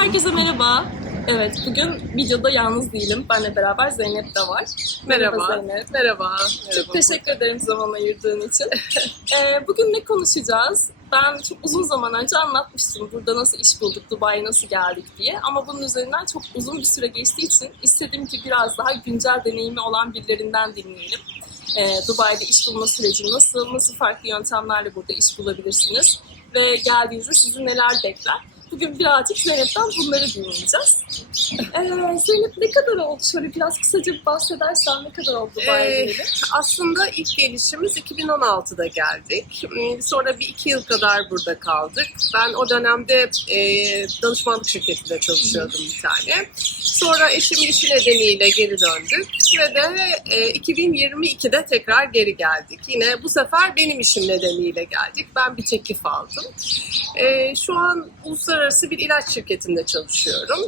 Herkese merhaba. Evet, bugün videoda yalnız değilim. Benle beraber Zeynep de var. Merhaba. Zeynep. Merhaba. Çok teşekkür ederim zaman ayırdığın için. Ee, bugün ne konuşacağız? Ben çok uzun zaman önce anlatmıştım burada nasıl iş bulduk, Dubai'ye nasıl geldik diye. Ama bunun üzerinden çok uzun bir süre geçtiği için istedim ki biraz daha güncel deneyimi olan birilerinden dinleyelim. Ee, Dubai'de iş bulma süreci nasıl, nasıl farklı yöntemlerle burada iş bulabilirsiniz ve geldiğinizde sizi neler bekler? Bugün birazcık Zeynep'ten bunları dinleyeceğiz. Ee, Zeynep ne kadar oldu? Şöyle biraz kısaca bahsedersen ne kadar oldu Ee? Aslında ilk gelişimiz 2016'da geldik. Hmm, Sonra bir iki yıl kadar burada kaldık. Ben o dönemde e, danışmanlık şirketinde çalışıyordum bir tane. Sonra eşimin işi nedeniyle geri döndük ve de e, 2022'de tekrar geri geldik. Yine bu sefer benim işim nedeniyle geldik. Ben bir teklif aldım. E, şu an uluslararası bir ilaç şirketinde çalışıyorum.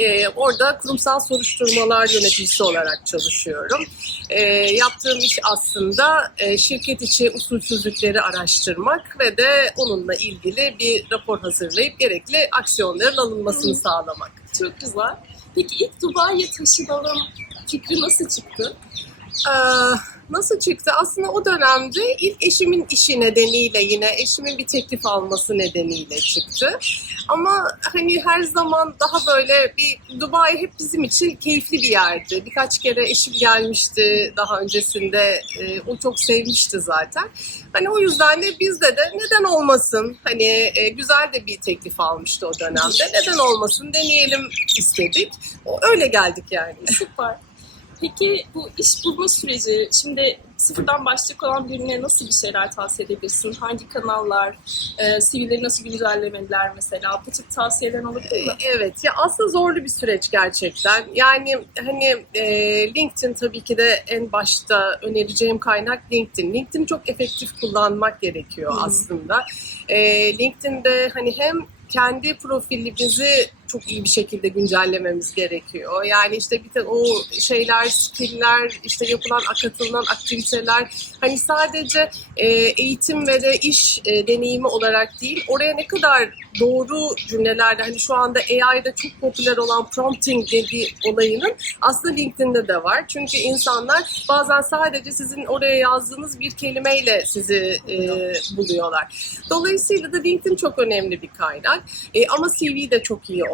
Ee, orada kurumsal soruşturmalar yöneticisi olarak çalışıyorum. Ee, yaptığım iş aslında e, şirket içi usulsüzlükleri araştırmak ve de onunla ilgili bir rapor hazırlayıp gerekli aksiyonların alınmasını sağlamak. Çok güzel. Peki ilk Dubai'ye taşınalım fikri nasıl çıktı? Ee, nasıl çıktı? Aslında o dönemde ilk eşimin işi nedeniyle yine eşimin bir teklif alması nedeniyle çıktı. Ama hani her zaman daha böyle bir Dubai hep bizim için keyifli bir yerdi. Birkaç kere eşim gelmişti daha öncesinde. Ee, o çok sevmişti zaten. Hani o yüzden de bizde de neden olmasın? Hani e, güzel de bir teklif almıştı o dönemde. Neden olmasın deneyelim istedik. O, öyle geldik yani. Süper. Peki bu iş bulma süreci, şimdi sıfırdan başlayacak olan birine nasıl bir şeyler tavsiye edebilirsin? Hangi kanallar, e, CV'leri nasıl güncellemeliler mesela? Bu tip tavsiyelerin olabilir mi? Evet ya aslında zorlu bir süreç gerçekten. Yani hani e, LinkedIn tabii ki de en başta önereceğim kaynak LinkedIn. LinkedIn'i çok efektif kullanmak gerekiyor Hı. aslında. E, LinkedIn'de hani hem kendi profilimizi çok iyi bir şekilde güncellememiz gerekiyor. Yani işte bir de o şeyler, skill'ler, işte yapılan, katılınan aktiviteler hani sadece e, eğitim ve de iş e, deneyimi olarak değil, oraya ne kadar doğru cümlelerle hani şu anda AI'da çok popüler olan prompting dediği olayının aslında LinkedIn'de de var. Çünkü insanlar bazen sadece sizin oraya yazdığınız bir kelimeyle sizi e, buluyorlar. Dolayısıyla da LinkedIn çok önemli bir kaynak. E, ama CV de çok iyi.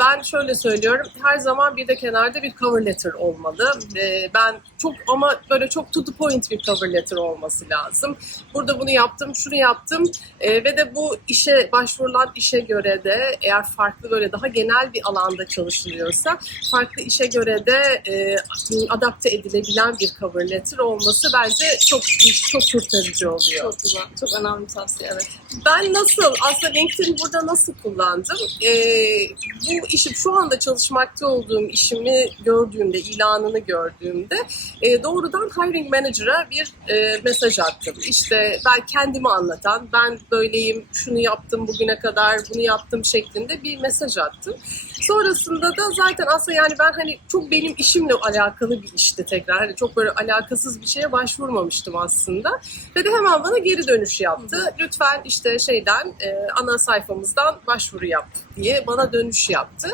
Ben şöyle söylüyorum, her zaman bir de kenarda bir cover letter olmalı. E, ben çok ama böyle çok to the point bir cover letter olması lazım. Burada bunu yaptım, şunu yaptım e, ve de bu işe başvurulan işe göre de eğer farklı böyle daha genel bir alanda çalışılıyorsa farklı işe göre de e, adapte edilebilen bir cover letter olması bence çok çok kurtarıcı oluyor. Çok güzel, çok önemli bir tavsiye evet. Ben nasıl, aslında LinkedIn burada nasıl kullandım? Ee, bu işi şu anda çalışmakta olduğum işimi gördüğümde, ilanını gördüğümde e, doğrudan hiring manager'a bir e, mesaj attım. İşte ben kendimi anlatan, ben böyleyim, şunu yaptım bugüne kadar, bunu yaptım şeklinde bir mesaj attım. Sonrasında da zaten aslında yani ben hani çok benim işimle alakalı bir işti tekrar. Hani çok böyle alakasız bir şeye başvurmamıştım aslında. Ve de hemen bana geri dönüş yaptı. Lütfen işte şeyden e, ana sayfamızdan başvuru yap diye bana dönüş yaptı.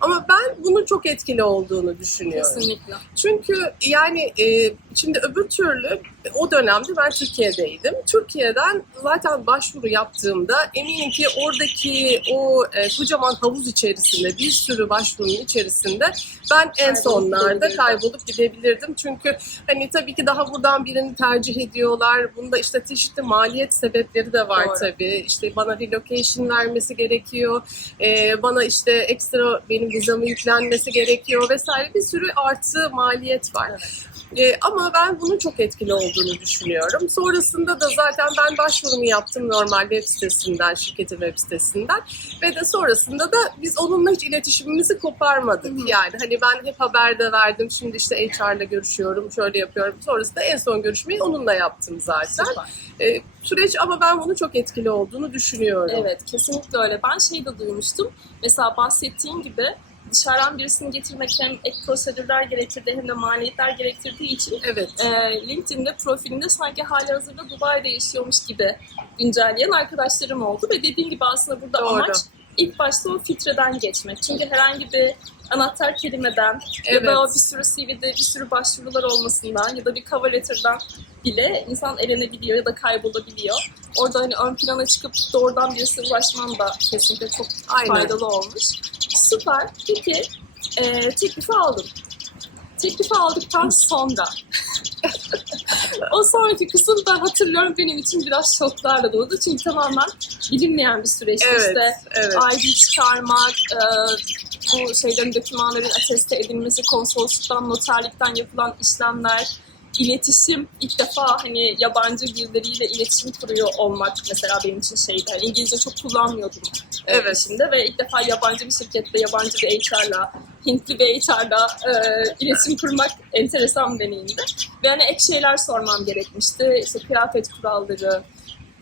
Ama ben bunun çok etkili olduğunu düşünüyorum. Kesinlikle. Çünkü yani e, şimdi öbür türlü o dönemde ben Türkiye'deydim. Türkiye'den zaten başvuru yaptığımda eminim ki oradaki o e, kocaman havuz içerisinde bir sürü başvurunun içerisinde ben en sonlarda kaybolup gidebilirdim. Çünkü hani tabii ki daha buradan birini tercih ediyorlar. Bunda işte çeşitli maliyet sebepleri de var Doğru. tabii. İşte bana relocation vermesi gerekiyor. Ee, bana işte ekstra benim vizamı yüklenmesi gerekiyor vesaire bir sürü artı maliyet var. Evet. Ee, ama ben bunun çok etkili olduğunu düşünüyorum. Sonrasında da zaten ben başvurumu yaptım normal web sitesinden, şirketin web sitesinden ve de sonrasında da biz onunla hiç iletişimimizi koparmadık. Hı. Yani hani ben hep haberde verdim. Şimdi işte HR'la görüşüyorum, şöyle yapıyorum. Sonrasında en son görüşmeyi onunla yaptım zaten. Süper. Ee, süreç ama ben bunun çok etkili olduğunu düşünüyorum. Evet, kesinlikle öyle. Ben şey de duymuştum. Mesela bahsettiğim gibi dışarıdan birisini getirmek hem ek prosedürler gerektirdi hem de maliyetler gerektirdiği için Evet. e, LinkedIn'de profilinde sanki hali hazırda Dubai'de yaşıyormuş gibi güncelleyen arkadaşlarım oldu ve dediğim gibi aslında burada Doğru. amaç ilk başta o filtreden geçmek. Çünkü herhangi bir anahtar kelimeden ya da Evet. bir sürü CV'de bir sürü başvurular olmasından ya da bir cover letter'dan bile insan elenebiliyor ya da kaybolabiliyor. Orada hani ön plana çıkıp doğrudan birisine ulaşman da kesinlikle çok Aynen. faydalı olmuş. Süper. Peki e, teklifi aldım. Teklifi aldıktan sonra o sonraki kısım da hatırlıyorum benim için biraz şoklarla doludu. Çünkü tamamen bilinmeyen bir süreçti. Evet, İşte evet. ID çıkarmak, e, bu şeylerin dokümanların ateste edilmesi, konsolosluktan, noterlikten yapılan işlemler, iletişim ilk defa hani yabancı birileriyle iletişim kuruyor olmak mesela benim için şeydi. Hani İngilizce çok kullanmıyordum e, Evet. işimde ve ilk defa yabancı bir şirkette yabancı bir HR'la, Hintli bir HR'la e, iletişim kurmak enteresan bir deneyimdi. Ve hani ek şeyler sormam gerekmişti. İşte kıyafet kuralları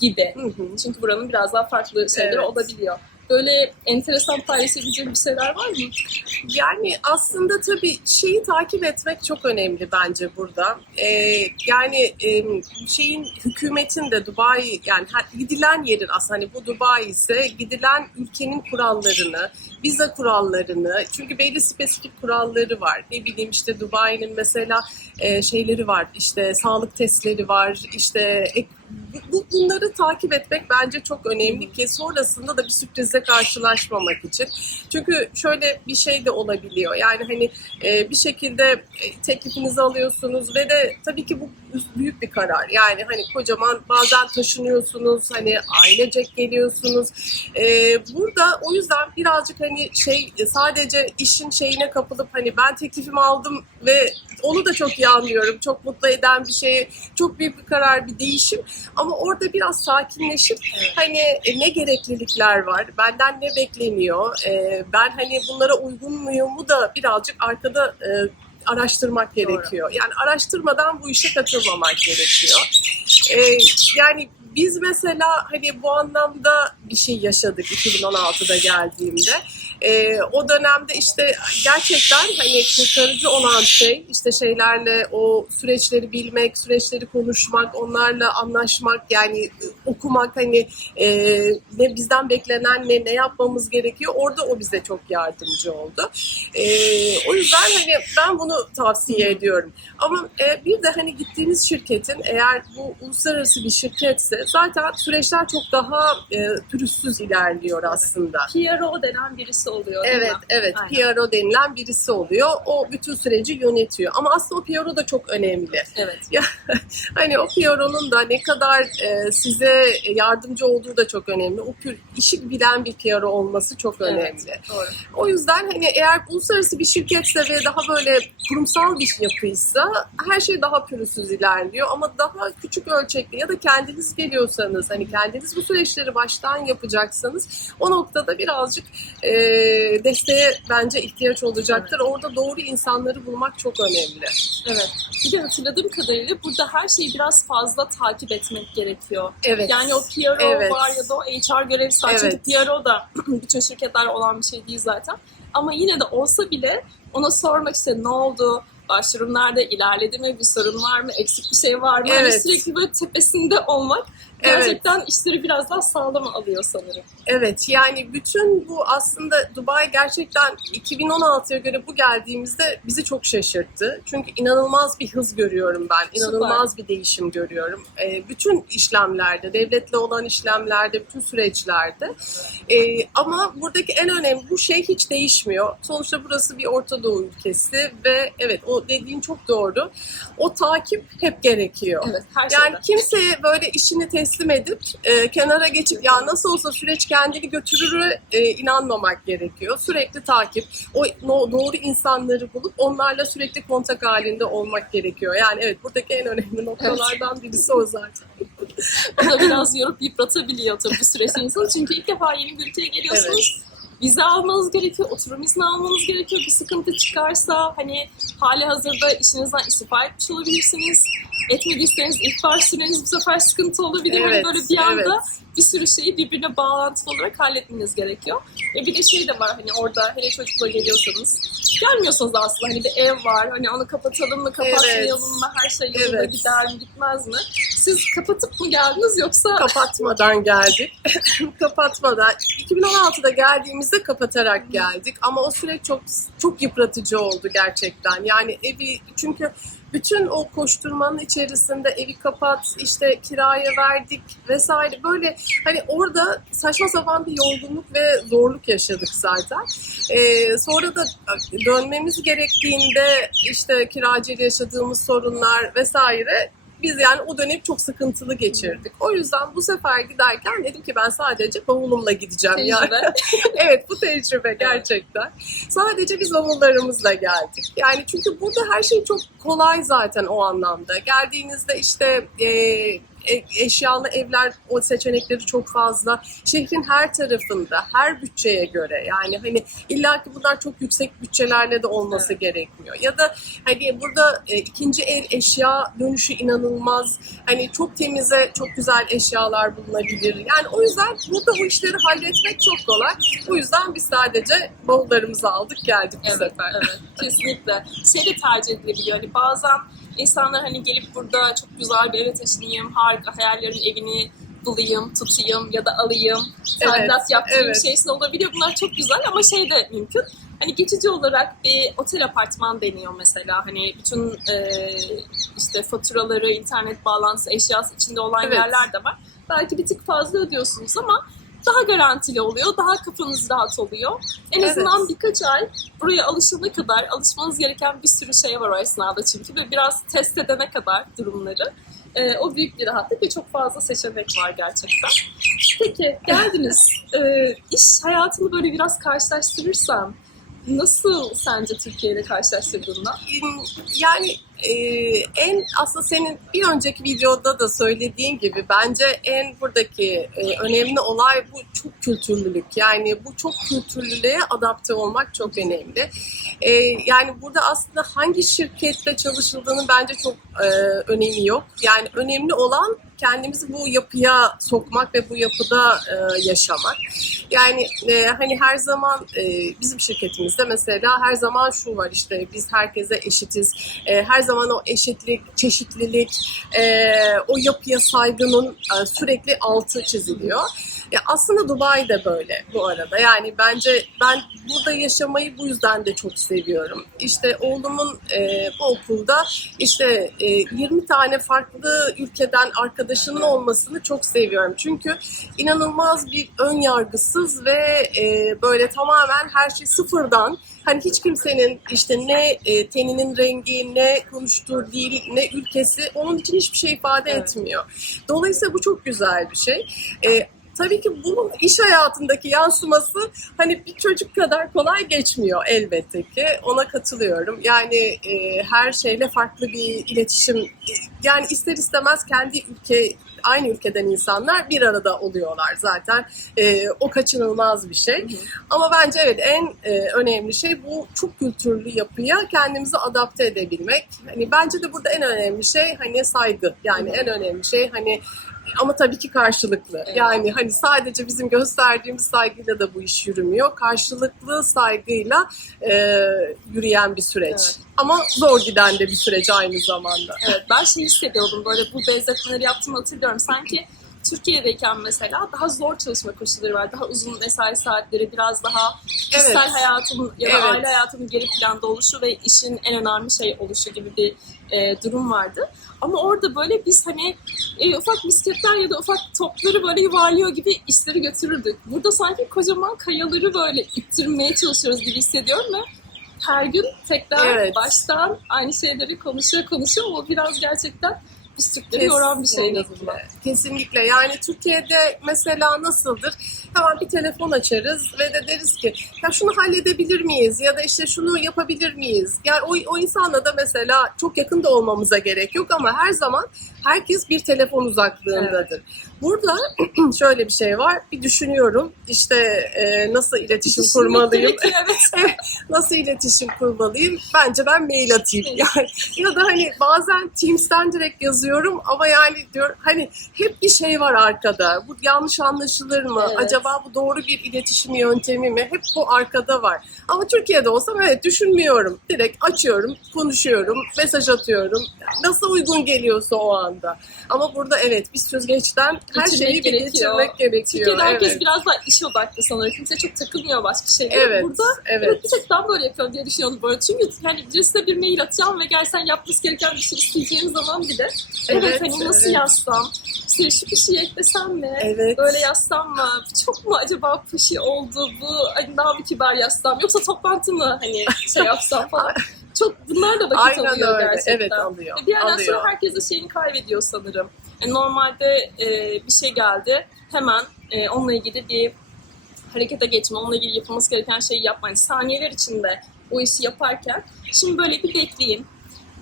gibi. Hı hı. Çünkü buranın biraz daha farklı şeyleri Evet. olabiliyor. Böyle enteresan paylaşabileceğim bir şeyler var mı? Yani aslında tabii şeyi takip etmek çok önemli bence burada. Ee, yani şeyin hükümetin de Dubai yani gidilen yerin aslında hani bu Dubai ise gidilen ülkenin kurallarını, vize kurallarını çünkü belli spesifik kuralları var. Ne bileyim işte Dubai'nin mesela e, şeyleri var işte sağlık testleri var işte ek- bu- bu, bunları takip etmek bence çok önemli ki sonrasında da bir sürprize karşılaşmamak için. Çünkü şöyle bir şey de olabiliyor. Yani hani e, bir şekilde e, teklifinizi alıyorsunuz ve de tabii ki bu büyük bir karar. Yani hani kocaman bazen taşınıyorsunuz, hani ailecek geliyorsunuz. E, burada o yüzden birazcık hani şey sadece işin şeyine kapılıp hani ben teklifimi aldım ve onu da çok iyi anlıyorum. Çok mutlu eden bir şey, çok büyük bir karar, bir değişim. Ama orada biraz sakinleşip hani e, ne gereklilikler var, benden ne bekleniyor, e, ben hani bunlara uygun muyumu da birazcık arkada e, araştırmak gerekiyor. Yani araştırmadan bu işe katılmamak gerekiyor. E, yani biz mesela hani bu anlamda bir şey yaşadık 2016'da geldiğimde. E, o dönemde işte gerçekten hani kurtarıcı olan şey işte şeylerle o süreçleri bilmek, süreçleri konuşmak, onlarla anlaşmak yani e, okumak hani e, ne bizden beklenen ne ne yapmamız gerekiyor orada o bize çok yardımcı oldu. E, o yüzden hani ben bunu tavsiye ediyorum. Ama e, bir de hani gittiğiniz şirketin eğer bu uluslararası bir şirketse zaten süreçler çok daha e, pürüzsüz ilerliyor aslında. PRO denen birisi oluyor Evet, evet. Aynen. PRO denilen birisi oluyor. O bütün süreci yönetiyor. Ama aslında o PRO da çok önemli. Evet. Hani o PRO'nun da ne kadar e, size yardımcı olduğu da çok önemli. O pür, işi bilen bir PRO olması çok önemli. Evet, doğru. O yüzden hani eğer uluslararası bir şirketse ve daha böyle kurumsal bir yapıysa her şey daha pürüzsüz ilerliyor. Ama daha küçük ölçekli ya da kendiniz geliyorsanız hani kendiniz bu süreçleri baştan yapacaksanız o noktada birazcık e, desteğe bence ihtiyaç olacaktır. Orada doğru insanları bulmak çok önemli. Evet. Bir de hatırladığım kadarıyla burada her şeyi biraz fazla takip etmek gerekiyor. Evet. Yani o PRO Evet. var ya da o HR görevlisi var. Evet. Çünkü PRO da bütün şirketler olan bir şey değil zaten. Ama yine de olsa bile ona sormak işte ne oldu, başvurum nerede, ilerledi mi, bir sorun var mı, eksik bir şey var mı? Hani Evet. sürekli böyle tepesinde olmak Evet. gerçekten işleri biraz daha sağlam alıyor sanırım. Evet yani bütün bu aslında Dubai gerçekten 2016'ya göre bu geldiğimizde bizi çok şaşırttı. Çünkü inanılmaz bir hız görüyorum ben. İnanılmaz bir değişim görüyorum. Ee, bütün işlemlerde, devletle olan işlemlerde, bütün süreçlerde. Ee, ama buradaki en önemli bu şey hiç değişmiyor. Sonuçta burası bir Orta Doğu ülkesi ve evet o dediğin çok doğru. O takip hep gerekiyor. Evet, her Yani şeyde. kimseye böyle işini teslim edip e, kenara geçip ya nasıl olsa süreç kendini götürür e, inanmamak gerekiyor. Sürekli takip, o no- doğru insanları bulup onlarla sürekli kontak halinde olmak gerekiyor. Yani evet buradaki en önemli noktalardan birisi o zaten. O da biraz yorup yıpratabiliyor tabii bu süreç insanı. Çünkü ilk defa yeni bir ülkeye geliyorsunuz. Vize almanız gerekiyor, oturum izni almanız gerekiyor. Bir sıkıntı çıkarsa hani hali hazırda işinizden istifa etmiş olabilirsiniz. Etmediyseniz ihbar süreniz bu sefer sıkıntı olabilir. Hani Evet, böyle bir anda evet. Bir sürü şeyi birbirine bağlantılı olarak halletmeniz gerekiyor. Ve bir de şey de var hani orada hele çocukla geliyorsanız gelmiyorsanız da aslında hani bir ev var hani onu kapatalım mı kapatmayalım mı her şey yolunda Evet. gider mi gitmez mi? Siz kapatıp mı geldiniz yoksa kapatmadan geldik. kapatmadan. 2016'da geldiğimizde kapatarak geldik ama o süreç çok çok yıpratıcı oldu gerçekten. Yani evi çünkü bütün o koşturmanın içerisinde evi kapat, işte kiraya verdik vesaire böyle hani orada saçma sapan bir yorgunluk ve zorluk yaşadık zaten. Ee, sonra da dönmemiz gerektiğinde işte kiracıyla yaşadığımız sorunlar vesaire biz yani o dönem çok sıkıntılı geçirdik. O yüzden bu sefer giderken dedim ki ben sadece bavulumla gideceğim. Yani, tecrübe? evet bu tecrübe gerçekten. Sadece biz bavullarımızla geldik. Yani çünkü burada her şey çok kolay zaten o anlamda. Geldiğinizde işte e- eşyalı evler o seçenekleri çok fazla. Şehrin her tarafında, her bütçeye göre yani hani illa ki bunlar çok yüksek bütçelerle de olması gerekmiyor. Ya da hani burada e, ikinci el eşya dönüşü inanılmaz. Hani çok temize, çok güzel eşyalar bulunabilir. Yani o yüzden burada bu işleri halletmek çok kolay. Bu yüzden biz sadece bavullarımızı aldık geldik bu Evet, sefer. evet, kesinlikle. Şey de tercih edilebiliyor. Hani bazen insanlar hani gelip burada çok güzel bir eve taşınayım, harika hayallerimin evini bulayım, tutayım ya da alayım, tadilat yaptırayım evet. şeysi olabiliyor. Bunlar çok güzel ama şey de mümkün. Hani geçici olarak bir otel apartman deniyor mesela. Hani bütün e, işte faturaları, internet bağlantısı, eşyası içinde olan Evet. yerler de var. Belki bir tık fazla ödüyorsunuz ama daha garantili oluyor, daha kafanız rahat oluyor. En Evet. azından birkaç ay buraya alışana kadar alışmanız gereken bir sürü şey var o esnada çünkü ve biraz test edene kadar durumları. e, o büyük bir rahatlık ve çok fazla seçenek var gerçekten. Peki geldiniz. e, iş hayatını böyle biraz karşılaştırırsam nasıl sence Türkiye ile karşılaştırdığında? Yani e, en aslında senin bir önceki videoda da söylediğin gibi bence en buradaki e, önemli olay bu çok kültürlülük. Yani bu çok kültürlülüğe adapte olmak çok önemli. E, yani burada aslında hangi şirkette çalışıldığının bence çok e, önemi yok. Yani önemli olan kendimizi bu yapıya sokmak ve bu yapıda e, yaşamak. Yani e, hani her zaman e, bizim şirketimizde mesela her zaman şu var işte biz herkese eşitiz. E, her zaman o eşitlik, çeşitlilik, e, o yapıya saygının e, sürekli altı çiziliyor. Ya aslında Dubai de böyle bu arada. Yani bence ben burada yaşamayı bu yüzden de çok seviyorum. İşte oğlumun e, bu okulda işte e, 20 tane farklı ülkeden arkadaşının olmasını çok seviyorum. Çünkü inanılmaz bir ön yargısız ve e, böyle tamamen her şey sıfırdan Hani hiç kimsenin işte ne e, teninin rengi, ne konuştuğu dil, ne ülkesi onun için hiçbir şey ifade Evet. etmiyor. Dolayısıyla bu çok güzel bir şey. E, tabii ki bunun iş hayatındaki yansıması hani bir çocuk kadar kolay geçmiyor elbette ki. Ona katılıyorum. Yani e, her şeyle farklı bir iletişim yani ister istemez kendi ülke aynı ülkeden insanlar bir arada oluyorlar zaten. E, o kaçınılmaz bir şey. Ama bence evet en e, önemli şey bu çok kültürlü yapıya kendimizi adapte edebilmek. Hani bence de burada en önemli şey hani saygı. Yani Hı hı. en önemli şey hani ama tabii ki karşılıklı. Evet. Yani hani sadece bizim gösterdiğimiz saygıyla da bu iş yürümüyor. Karşılıklı saygıyla e, yürüyen bir süreç. Evet. Ama zor giden de bir süreç aynı zamanda. Evet, ben şey hissediyordum böyle bu benzetmeleri yaptığımı hatırlıyorum. Sanki Türkiye'deyken mesela daha zor çalışma koşulları var. Daha uzun mesai saatleri, biraz daha kişisel Evet. hayatın ya da Evet. aile hayatının geri planda oluşu ve işin en önemli şey oluşu gibi bir e, durum vardı. Ama orada böyle biz hani e, ufak bisikletler ya da ufak topları böyle yuvarlıyor gibi işleri götürürdük. Burada sanki kocaman kayaları böyle ittirmeye çalışıyoruz gibi hissediyorum ve her gün tekrar Evet. baştan aynı şeyleri konuşuyor konuşuyor ama biraz gerçekten biz Türkleri yoran bir şey en azından. Kesinlikle. Yani Türkiye'de mesela nasıldır? Hemen bir telefon açarız ve de deriz ki ya şunu halledebilir miyiz? Ya da işte şunu yapabilir miyiz? Yani o, o insanla da mesela çok yakın da olmamıza gerek yok ama her zaman herkes bir telefon uzaklığındadır. Burada şöyle bir şey var. Bir düşünüyorum işte e, nasıl iletişim kurmalıyım? gerekiyor, evet. nasıl iletişim kurmalıyım? Bence ben mail atayım. Yani, ya da hani bazen Teams'ten direkt yazıyorum ama yani diyor hani hep bir şey var arkada. Bu yanlış anlaşılır mı? Evet. Acaba bu doğru bir iletişim yöntemi mi? Hep bu arkada var. Ama Türkiye'de olsam evet düşünmüyorum. Direkt açıyorum, konuşuyorum, mesaj atıyorum. Nasıl uygun geliyorsa o an. Anda. Ama burada evet bir süzgeçten her Geçirmek şeyi bir geçirmek gerekiyor. Türkiye'de herkes evet. biraz daha iş odaklı sanırım. Kimse çok takılmıyor başka şeylere. Evet, Burada evet. bir tek ben böyle yapıyorum diye düşünüyorum bu arada. Çünkü hani birisine bir mail atacağım ve gerçekten yapması gereken bir şey isteyeceğim zaman bile evet, Evet, hani nasıl evet. yazsam, işte şu kişiyi eklesem mi? Evet. Böyle yazsam mı? Çok mu acaba pushy oldu bu? Hani daha mı kibar yazsam? Yoksa toplantı mı hani şey yapsam falan? Çok bunlar da vakit Aynen alıyor öyle. gerçekten. Evet alıyor. E, Bir yerden alıyor. sonra herkes de şeyini kaybediyor sanırım. E, normalde e, bir şey geldi, hemen e, onunla ilgili bir harekete geçme, onunla ilgili yapılması gereken şeyi yapma. Yani saniyeler içinde o işi yaparken, şimdi böyle bir bekleyeyim,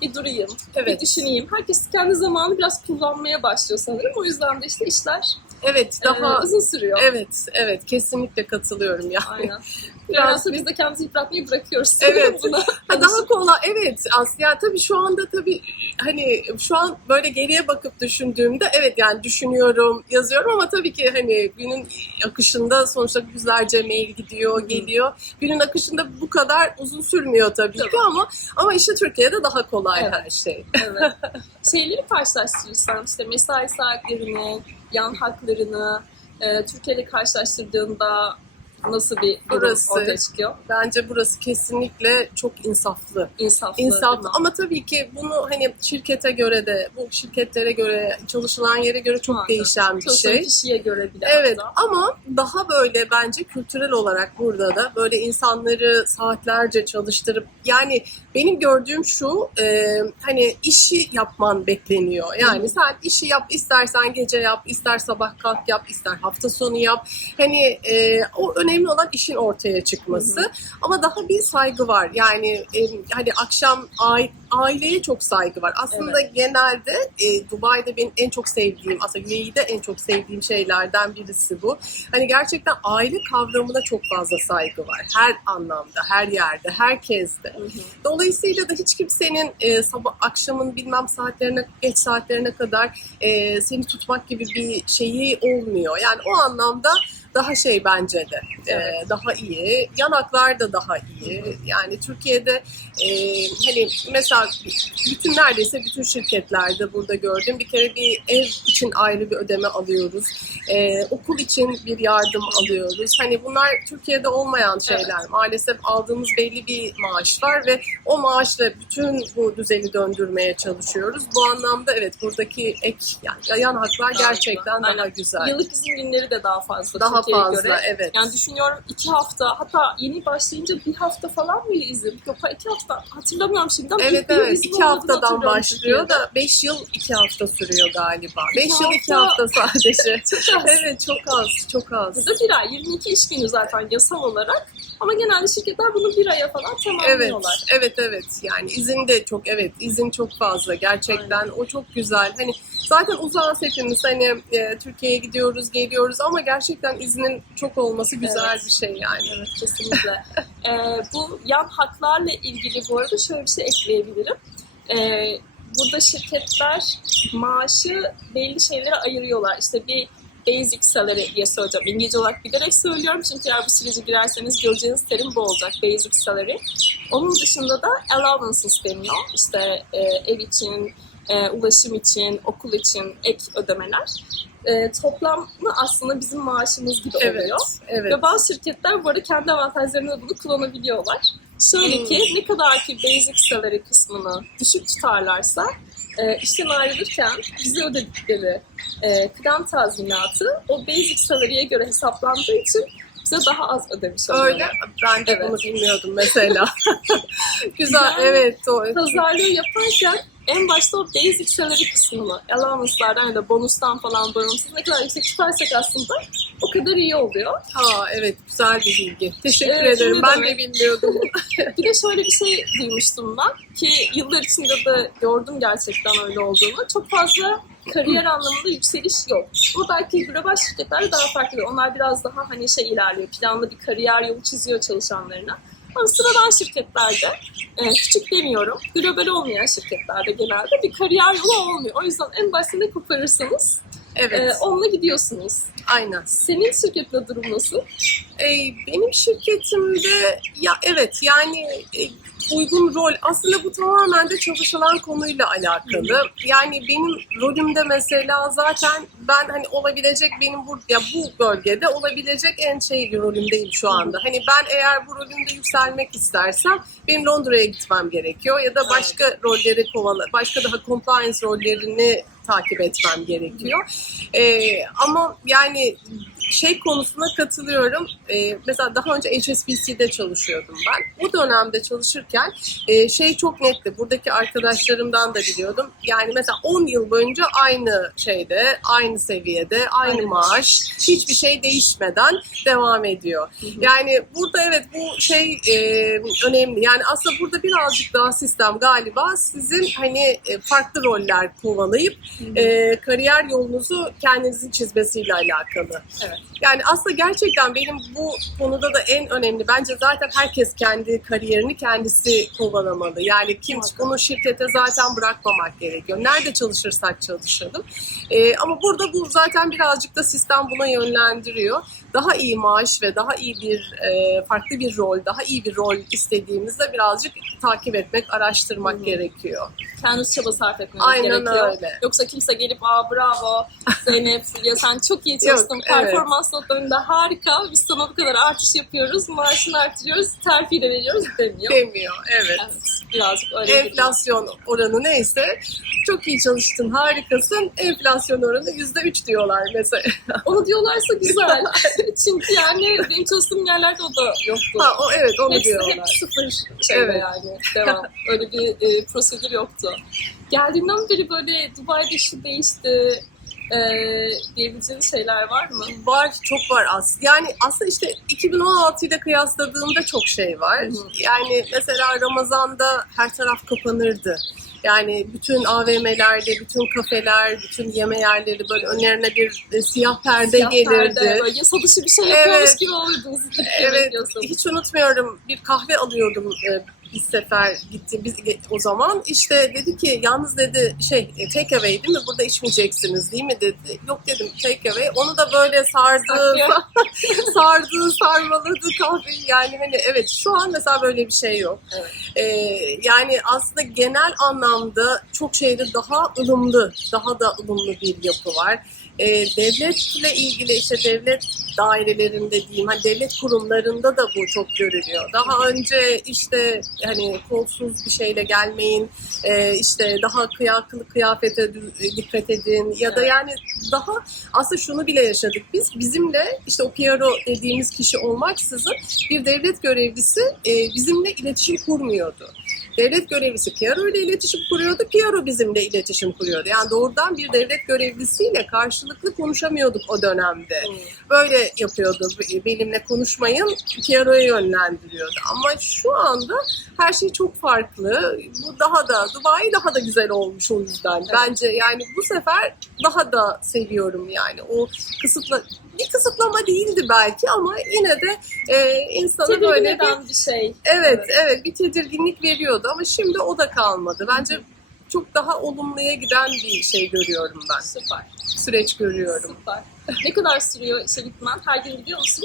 bir durayım, bir Evet. düşüneyim. Herkes kendi zamanı biraz kullanmaya başlıyor sanırım. O yüzden de işte işler Evet daha daha uzun sürüyor. evet evet kesinlikle katılıyorum ya. Aynen. Biraz- sonra biz de kendimizi yıpratmayı bırakıyoruz. Evet. Buna. Ha, daha kolay evet aslında tabii şu anda tabii hani şu an böyle geriye bakıp düşündüğümde evet yani düşünüyorum yazıyorum ama tabii ki hani günün akışında sonuçta yüzlerce mail gidiyor geliyor günün akışında bu kadar uzun sürmüyor tabii, Tabii. ki ama ama işte Türkiye'de daha kolay Evet. her şey. Evet. Şeyleri karşılaştırırsan işte mesai saatlerini, yan haklarını e, Türkiye ile karşılaştırdığında nasıl bir durum Burası- ortaya çıkıyor? Bence burası kesinlikle çok insaflı. İnsaflı. İnsaflı ama tabii ki bunu hani şirkete göre de bu şirketlere göre çalışılan yere göre çok Muhakkak. değişen bir Çalışan şey. kişiye göre bile Evet hatta. ama daha böyle bence kültürel olarak burada da böyle insanları saatlerce çalıştırıp yani benim gördüğüm şu e, hani işi yapman bekleniyor. Yani Hı. sen işi yap istersen gece yap ister sabah kalk yap ister hafta sonu yap. Hani e, o önemli olan işin ortaya çıkması. Hı Ama daha bir saygı var. Yani e, hani akşam ai- aileye çok saygı var. Aslında genelde e, Dubai'de benim en çok sevdiğim, aslında UAE'de en çok sevdiğim şeylerden birisi bu. Hani gerçekten aile kavramına çok fazla saygı var. Her anlamda, her yerde, herkeste. Hı hı. Dolayısıyla da hiç kimsenin e, sabah akşamın bilmem saatlerine, geç saatlerine kadar e, seni tutmak gibi bir şeyi olmuyor. Yani o anlamda daha şey bence de e, Evet. daha iyi. Yanaklar da daha iyi. Yani Türkiye'de e, hani mesela bütün neredeyse bütün şirketlerde burada gördüm. Bir kere bir ev için ayrı bir ödeme alıyoruz. E, okul için bir yardım alıyoruz. Hani bunlar Türkiye'de olmayan şeyler. Maalesef aldığımız belli bir maaş var ve o maaşla bütün bu düzeni döndürmeye çalışıyoruz. Bu anlamda evet buradaki ek yani yan haklar gerçekten güzel. daha Aynen. güzel. Yıllık izin günleri de daha fazla Daha Fazla göre. evet. Yani düşünüyorum iki hafta hatta yeni başlayınca bir hafta falan mı izin? Yok iki hafta hatırlamıyorum şimdi ama Evet evet iki haftadan başlıyor da beş yıl iki hafta sürüyor galiba. İki Beş yıl iki hafta- hafta sadece. Çok az. evet çok az çok az. Burada bir ay, 22 iş günü zaten yasal olarak. Ama genelde şirketler bunu bir aya falan Evet, tamamlıyorlar. evet, evet. Yani izin de çok, evet, izin çok fazla. Gerçekten o çok güzel. Hani zaten uzağız hepimiz. Hani e, Türkiye'ye gidiyoruz, geliyoruz ama gerçekten iznin çok olması güzel Evet. bir şey yani. Evet, kesinlikle. Ee, bu yan haklarla ilgili bu arada şöyle bir şey ekleyebilirim. Ee, burada şirketler maaşı belli şeylere ayırıyorlar. İşte bir basic salary diye söyleyeceğim. İngilizce olarak bilerek söylüyorum çünkü eğer bu sürece girerseniz göreceğiniz terim bu olacak. Basic salary. Onun dışında da allowances deniyor. İşte e, ev için, e, ulaşım için, okul için ek ödemeler. E, toplamı aslında bizim maaşımız gibi Evet, oluyor. evet. Ve bazı şirketler bu arada kendi avantajlarını bunu kullanabiliyorlar. Şöyle ki ne kadar ki basic salary kısmını düşük tutarlarsa e, işten ayrılırken bize ödedikleri e, kıdem tazminatı o basic salary'e göre hesaplandığı için bize daha az ödemiş oluyorlar. Öyle. Ben de Evet. bunu bilmiyordum mesela. güzel, Yani- evet. O, Pazarlığı yaparken en başta o basic salary kısmını, allowance'lardan ya da bonustan falan bağımsız ne kadar yüksek tutarsak aslında o kadar iyi oluyor. ha, evet, güzel bir bilgi. Teşekkür Evet, ederim. Ben de bilmiyordum. Bir de şöyle bir şey duymuştum ben ki yıllar içinde de gördüm gerçekten öyle olduğunu. Çok fazla kariyer anlamında yükseliş yok. Bu belki global şirketlerde daha farklı. Onlar biraz daha hani şey ilerliyor. Planlı bir kariyer yolu çiziyor çalışanlarına. Ama sıradan şirketlerde, e, küçük demiyorum, global olmayan şirketlerde genelde bir kariyer yolu olmuyor. O yüzden en başta ne koparırsanız Evet, Ee, onunla gidiyorsunuz. aynen. Senin şirketle durum nasıl? Ee, benim şirketimde ya evet yani e, uygun rol aslında bu tamamen de çalışılan konuyla alakalı. Yani benim rolümde mesela zaten ben hani olabilecek benim bu ya bu bölgede olabilecek en şey rolümdeyim şu anda. Hani ben eğer bu rolümde yükselmek istersem benim Londra'ya gitmem gerekiyor ya da başka rolleri kovala başka daha compliance rollerini takip etmem gerekiyor. Ee, ama yani şey konusuna katılıyorum. Ee, mesela daha önce HSBC'de çalışıyordum ben. O dönemde çalışırken e, şey çok netti. Buradaki arkadaşlarımdan da biliyordum. Yani mesela 10 yıl boyunca aynı şeyde, aynı seviyede, aynı maaş, hiçbir şey değişmeden devam ediyor. Yani burada evet bu şey e, önemli. Yani aslında burada birazcık daha sistem galiba sizin hani e, farklı roller kovalayıp e, kariyer yolunuzu kendinizin çizmesiyle alakalı. Evet. Yani aslında gerçekten benim bu konuda da en önemli bence zaten herkes kendi kariyerini kendisi kovalamalı. Yani kim bunu şirkete zaten bırakmamak gerekiyor. Nerede çalışırsak çalışalım. E, ama burada bu zaten birazcık da sistem buna yönlendiriyor. Daha iyi maaş ve daha iyi bir e, farklı bir rol, daha iyi bir rol istediğimizde birazcık takip etmek, araştırmak Hı hı. gerekiyor. Kendiniz çaba sarf etmeniz Aynen gerekiyor. öyle. Yoksa kimse gelip aa bravo Zeynep ya sen çok iyi çalıştın. Yok, evet. Performans notlarında harika. Biz sana bu kadar artış yapıyoruz. Maaşını artırıyoruz. Terfi de veriyoruz demiyor. Demiyor, evet. Evet, birazcık öyle. Enflasyon oranı neyse çok iyi çalıştın, harikasın. Enflasyon oranı yüzde üç diyorlar mesela. Onu diyorlarsa güzel. Çünkü yani benim çalıştığım yerlerde o da yoktu. Ha, o evet onu Hepsi hep diyorlar. sıfır şey Evet. yani. Devam. Öyle bir e, prosedür yoktu. Geldiğinden beri böyle Dubai'de şu değişti e, diyebileceğiniz şeyler var mı? Var, çok var aslında. Yani aslında işte 2016 ile kıyasladığımda çok şey var. Hı. Yani mesela Ramazan'da her taraf kapanırdı. Yani bütün AVM'lerde, bütün kafeler, bütün yeme yerleri böyle önlerine bir e, siyah perde Siyah gelirdi. perde, böyle yasa dışı bir şey Evet. yapıyormuş gibi olurdunuz. Evet, hiç unutmuyorum. Bir kahve alıyordum e, bir sefer gitti. Biz o zaman işte dedi ki yalnız dedi şey e, take away değil mi? Burada içmeyeceksiniz değil mi? dedi. Yok dedim take away. Onu da böyle sardı. Sardı sarmaladı kahveyi. Yani hani evet şu an mesela böyle bir şey yok. Evet. Ee, yani aslında genel anlamda çok şeyde daha ılımlı daha da ılımlı bir yapı var Ee, devletle ilgili işte devlet dairelerinde diyeyim, hani devlet kurumlarında da bu çok görülüyor. Daha önce işte hani kolsuz bir şeyle gelmeyin, e, işte daha kıyaklı kıyafete dikkat edin ya da yani daha aslında şunu bile yaşadık biz. Bizimle işte o PRO dediğimiz kişi olmaksızın bir devlet görevlisi e, bizimle iletişim kurmuyordu. Devlet görevlisi PRO ile iletişim kuruyordu, PRO bizimle iletişim kuruyordu. Yani doğrudan bir devlet görevlisiyle karşılıklı konuşamıyorduk o dönemde Hmm. böyle yapıyordu. Benimle konuşmayın, PRO'ya yönlendiriyordu. Ama şu anda her şey çok farklı. Bu daha da, Dubai daha da güzel olmuş o yüzden. Evet. Bence yani bu sefer daha da seviyorum yani. O kısıtla bir kısıtlama değildi belki ama yine de e, insana böyle bir, bir şey. evet, evet bir tedirginlik veriyordu ama şimdi o da kalmadı. Bence çok daha olumluya giden bir şey görüyorum ben. Süper. Süreç görüyorum. Süper. Ne kadar sürüyor işe gitmen? Her gün gidiyor musun?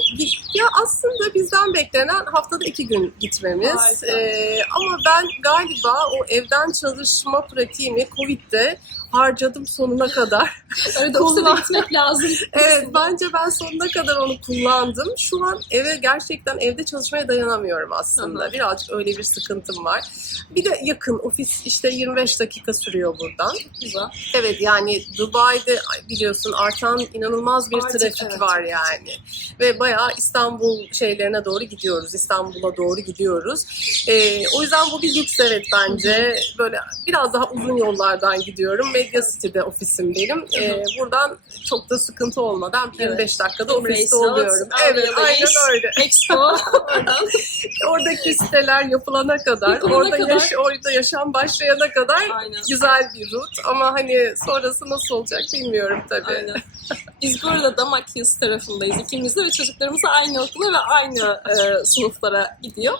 Ya aslında bizden beklenen haftada iki gün gitmemiz. Harika. Ee, ama ben galiba o evden çalışma pratiğini Covid'de harcadım sonuna kadar. Öyle Kullan- gitmek lazım. evet bence ben sonuna kadar onu kullandım. Şu an eve gerçekten evde çalışmaya dayanamıyorum aslında. Hı hı. Birazcık öyle bir sıkıntım var. Bir de yakın ofis işte 25 dakika sürüyor buradan. Güzel. Evet yani Dubai'de biliyorsun artan inanılmaz bir Artık, trafik evet. var yani. Ve bayağı İstanbul şeylerine doğru gidiyoruz. İstanbul'a doğru gidiyoruz. Ee, o yüzden bu bir lüks evet bence. Böyle biraz daha uzun yollardan gidiyorum. Media City'de ofisim benim. Ee, buradan çok da sıkıntı olmadan 25 dakikada ofiste oluyorum. Evet aynen öyle. Expo. Oradaki siteler yapılana kadar, Yapılana orada, kadar. Yaş, orada yaşam başlayana kadar Aynen. güzel bir rut. Ama hani sonrası nasıl olacak bilmiyorum tabii. Aynen. Biz bu arada Damak Hills tarafındayız ikimiz de ve çocuklarımız aynı okula ve aynı e, sınıflara gidiyor.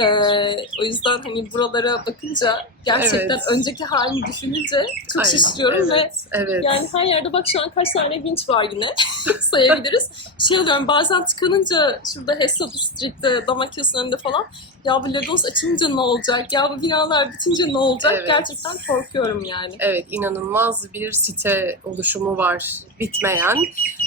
Ee, o yüzden hani buralara bakınca gerçekten Evet. önceki halini düşününce çok Aynen, şaşırıyorum ve evet, evet. yani her yerde bak şu an kaç tane vinç var yine sayabiliriz. Şey oluyorum bazen tıkanınca şurada Hesad Street'te Damakios'un önünde falan ya bu Lagos açılınca ne olacak? Ya bu binalar bitince ne olacak? Evet. Gerçekten korkuyorum yani. Evet, inanılmaz bir site oluşumu var bitmeyen.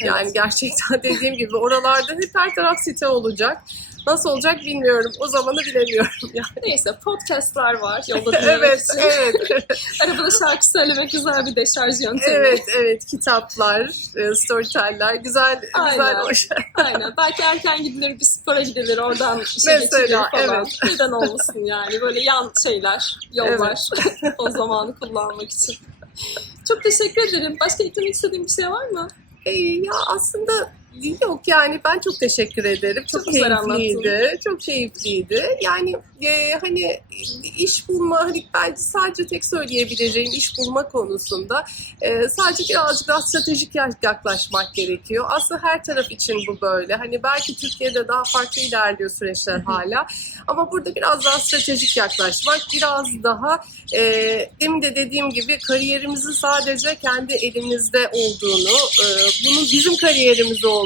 Yani gerçekten dediğim gibi oralarda hep her taraf site olacak. Nasıl olacak bilmiyorum. O zamanı bilemiyorum. Yani. Neyse podcastlar var yolda dinlemek evet, için. evet, Arabada şarkı söylemek güzel bir deşarj yöntemi. evet, evet. Kitaplar, e, storyteller, güzel, güzel Aynen. hoş. Aynen. Belki erken gidilir, bir spora gidilir, oradan işe Mesela, falan. evet. Neden olmasın yani. Böyle yan şeyler, yollar o zamanı kullanmak için. Çok teşekkür ederim. Başka eklemek istediğin bir şey var mı? E, ya aslında yok yani ben çok teşekkür ederim. Çok, Çok keyifliydi. Çok keyifliydi. Yani e, hani iş bulma hani ben sadece tek söyleyebileceğim iş bulma konusunda e, sadece birazcık daha stratejik yak- yaklaşmak gerekiyor. Aslında her taraf için bu böyle. Hani belki Türkiye'de daha farklı ilerliyor süreçler hala. Ama burada biraz daha stratejik yaklaşmak, biraz daha e, demin de dediğim gibi kariyerimizin sadece kendi elimizde olduğunu, e, bunun bizim kariyerimiz olduğunu.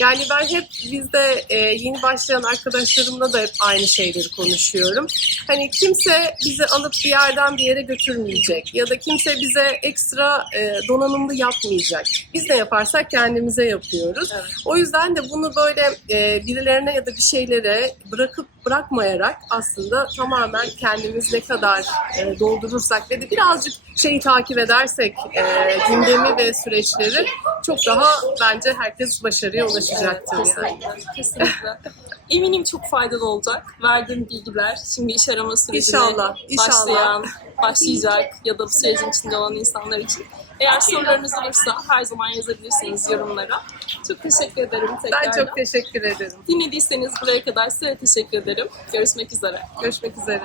Yani ben hep bizde e, yeni başlayan arkadaşlarımla da hep aynı şeyleri konuşuyorum. Hani kimse bizi alıp bir yerden bir yere götürmeyecek ya da kimse bize ekstra e, donanımlı yapmayacak. Biz ne yaparsak kendimize yapıyoruz. Evet. O yüzden de bunu böyle e, birilerine ya da bir şeylere bırakıp bırakmayarak aslında tamamen kendimiz ne kadar e, doldurursak ve de birazcık şeyi takip edersek e, gündemi ve süreçleri çok daha bence herkes başarıya ulaşacaktır yani. kesinlikle. Kesinlikle. Eminim çok faydalı olacak. Verdiğin bilgiler, şimdi iş arama sürecine İnşallah, inşallah. başlayan, başlayacak ya da bu sürecin içinde olan insanlar için. Eğer sorularınız olursa her zaman yazabilirsiniz yorumlara. Çok teşekkür ederim tekrar. Ben çok teşekkür ederim. Dinlediyseniz buraya kadar size teşekkür ederim. Görüşmek üzere. Görüşmek üzere.